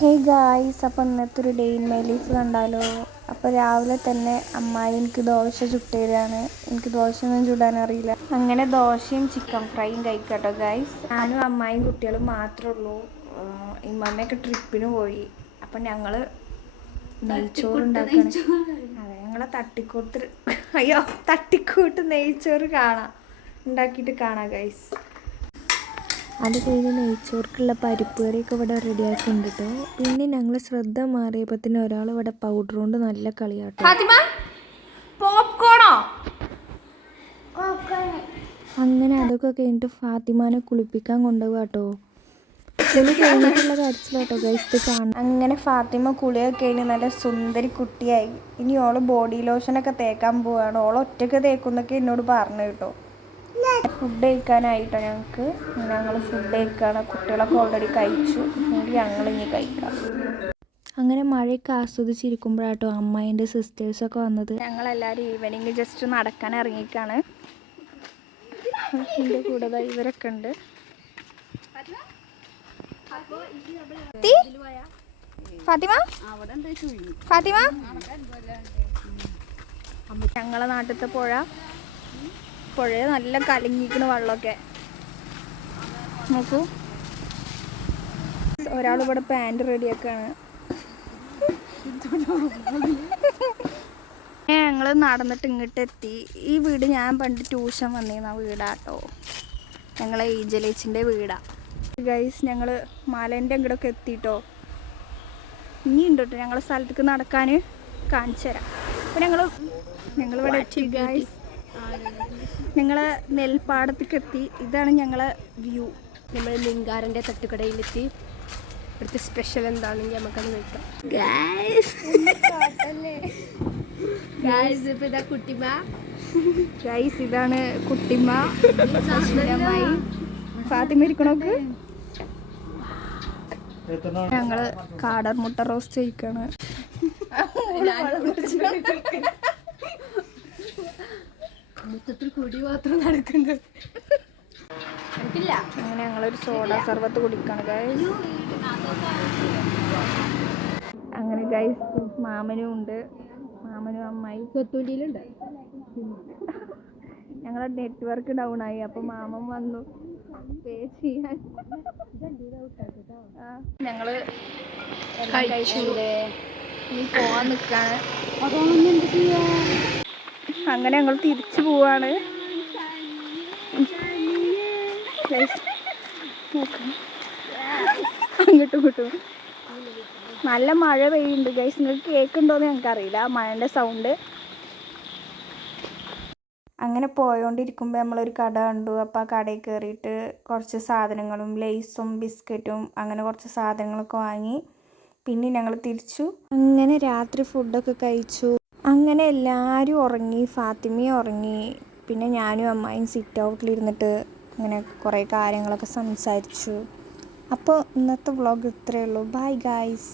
Hey guys, അപ്പോൾ ഇന്നത്തെ ഒരു ഡേ ഇൻ മൈ ലൈഫ് കണ്ടാലോ. അപ്പോൾ രാവിലെ തന്നെ അമ്മായി എനിക്ക് ദോശ ചുട്ടുതരാണ്. എനിക്ക് ദോശയൊന്നും ചുടാൻ അറിയില്ല. അങ്ങനെ ദോശയും ചിക്കൻ ഫ്രൈയും കഴിക്കട്ടോ ഗായ്സ്. ഞാനും അമ്മായിയും കുട്ടികളും മാത്രമേ ഉള്ളൂ. ഇമ്മമ്മയൊക്കെ ട്രിപ്പിന് പോയി. അപ്പം ഞങ്ങൾ നെയ്ച്ചോറ് ഉണ്ടാക്കണം. അതെ, ഞങ്ങളെ തട്ടിക്കൂട്ട് നെയ്ച്ചോറ് ഉണ്ടാക്കിയിട്ട് കാണാം ഗൈസ്. അത് കഴിഞ്ഞ് നെയ്ച്ചോർക്കുള്ള പരിപ്പ് കറിയൊക്കെ ഇവിടെ റെഡിയാക്കുന്നുണ്ട് കേട്ടോ. പിന്നെ ഞങ്ങൾ ശ്രദ്ധ മാറിയപ്പോൾ തന്നെ ഒരാൾ ഇവിടെ പൗഡർ കൊണ്ട് നല്ല കളിയാട്ടോ. അങ്ങനെ അതൊക്കെ കഴിഞ്ഞിട്ട് ഫാത്തിമാനെ കുളിപ്പിക്കാൻ കൊണ്ടുപോകാം കേട്ടോ. കുളി കഴിഞ്ഞിട്ടുള്ള കരച്ചിലോട്ടോ ഗൈസ് കാണാം. അങ്ങനെ ഫാത്തിമ കുളിയൊക്കെ കഴിഞ്ഞ് നല്ല സുന്ദരി കുട്ടിയായി. ഇനി ഓള് ബോഡി ലോഷനൊക്കെ തേക്കാൻ പോവാണ്. ഓൾ ഒറ്റയ്ക്ക് തേക്കുന്നൊക്കെ എന്നോട് പറഞ്ഞു കേട്ടോ. ഫുഡ് കഴിക്കാനായിട്ടോ ഞങ്ങൾ ഫുഡ് കഴിക്കുകയാണ്. കുട്ടികളൊക്കെ ഓൾറെഡി കഴിച്ചു. എങ്കിൽ ഞങ്ങളിനി കഴിക്കാം. അങ്ങനെ മഴയൊക്കെ ആസ്വദിച്ചിരിക്കുമ്പോഴാട്ടോ അമ്മായിൻ്റെ സിസ്റ്റേഴ്സൊക്കെ വന്നത്. ഞങ്ങളെല്ലാവരും ഈവനിങ് ജസ്റ്റ് നടക്കാൻ ഇറങ്ങിയിട്ടാണ്. എൻ്റെ കൂടെ ഇവരൊക്കെ ഉണ്ട്. ഫാത്തിമ ഞങ്ങളെ നാട്ടിലത്തെ പുഴ നല്ല കലങ്ങിക്കണ വെള്ളമൊക്കെ നോക്കൂ. ഒരാളിവിടെ പാൻറ് റെഡിയാക്കാണ്. ഞങ്ങൾ നടന്നിട്ട് ഇങ്ങോട്ട് എത്തി. ഈ വീട് ഞാൻ പണ്ട് ട്യൂഷൻ വന്നിരുന്ന വീടാട്ടോ. ഞങ്ങളെ ഈജലേച്ചിൻ്റെ വീടാ ഗൈസ്. ഞങ്ങൾ മലേൻ്റെ അങ്ങോട്ടൊക്കെ എത്തിട്ടോ. ഇനി ഉണ്ട് കേട്ടോ ഞങ്ങളെ സ്ഥലത്തേക്ക് നടക്കാൻ, കാണിച്ചു തരാം. അപ്പം ഞങ്ങളിവിടെ എത്തി ഗൈസ്. ഞങ്ങളെ നെൽപ്പാടത്തേക്ക് എത്തി. ഇതാണ് ഞങ്ങളെ വ്യൂ. നമ്മൾ ലിങ്കാരൻ്റെ തട്ടുകടയിലെത്തി. ഇവിടുത്തെ സ്പെഷ്യൽ എന്താണെങ്കിൽ നമുക്കത് നോക്കാം. ഇതാ കുട്ടിമ്മ ഗൈസ്, ഇതാണ് കുട്ടിമ്മ. ഫാത്തിമ ഇരിക്കണോക്ക്. ഞങ്ങള് കാടർ മുട്ട റോസ്റ്റ് കഴിക്കാണ്. മൊത്തത്തിൽ കൂടി മാത്രം നടക്കുന്നത്. അങ്ങനെ ഞങ്ങളൊരു സോഡ സർബത്ത് കുടിക്കാണ് ഗൈസ്. അങ്ങനെ ഗൈസ് മാമനും ഉണ്ട്. മാമനും അമ്മായി കൊത്തൂലിയിലുണ്ട്. ഞങ്ങളെ നെറ്റ്വർക്ക് ഡൗൺ ആയി. അപ്പോൾ മാമൻ വന്നു പേ ചെയ്യാൻ. ഞങ്ങള് കഴിച്ചില്ലേ, ഇനി പോവാൻ നിൽക്കാണ്. അങ്ങനെ ഞങ്ങൾ തിരിച്ചു പോവാണ്. അങ്ങോട്ടും ഇങ്ങോട്ടും നല്ല മഴ പെയ്യുന്നുണ്ട് ഗൈസ്. നിങ്ങൾക്ക് കേൾക്കുന്നുണ്ടോയെന്ന് ഞങ്ങൾക്കറിയില്ല മഴൻ്റെ സൗണ്ട്. അങ്ങനെ പോയോണ്ടിരിക്കുമ്പോൾ നമ്മളൊരു കട കണ്ടു. അപ്പോൾ ആ കടയിൽ കയറിയിട്ട് കുറച്ച് സാധനങ്ങളും ലേസും ബിസ്ക്കറ്റും അങ്ങനെ കുറച്ച് സാധനങ്ങളൊക്കെ വാങ്ങി. പിന്നെ ഞങ്ങൾ തിരിച്ചു. അങ്ങനെ രാത്രി ഫുഡൊക്കെ കഴിച്ചു. അങ്ങനെ എല്ലാവരും ഉറങ്ങി. ഫാത്തിമയും ഉറങ്ങി. പിന്നെ ഞാനും അമ്മായിയും സിറ്റ് ഔട്ടിലിരുന്നിട്ട് അങ്ങനെ കുറേ കാര്യങ്ങളൊക്കെ സംസാരിച്ചു. അപ്പോൾ ഇന്നത്തെ വ്ളോഗ് ഇത്രയേ ഉള്ളൂ. Bye guys.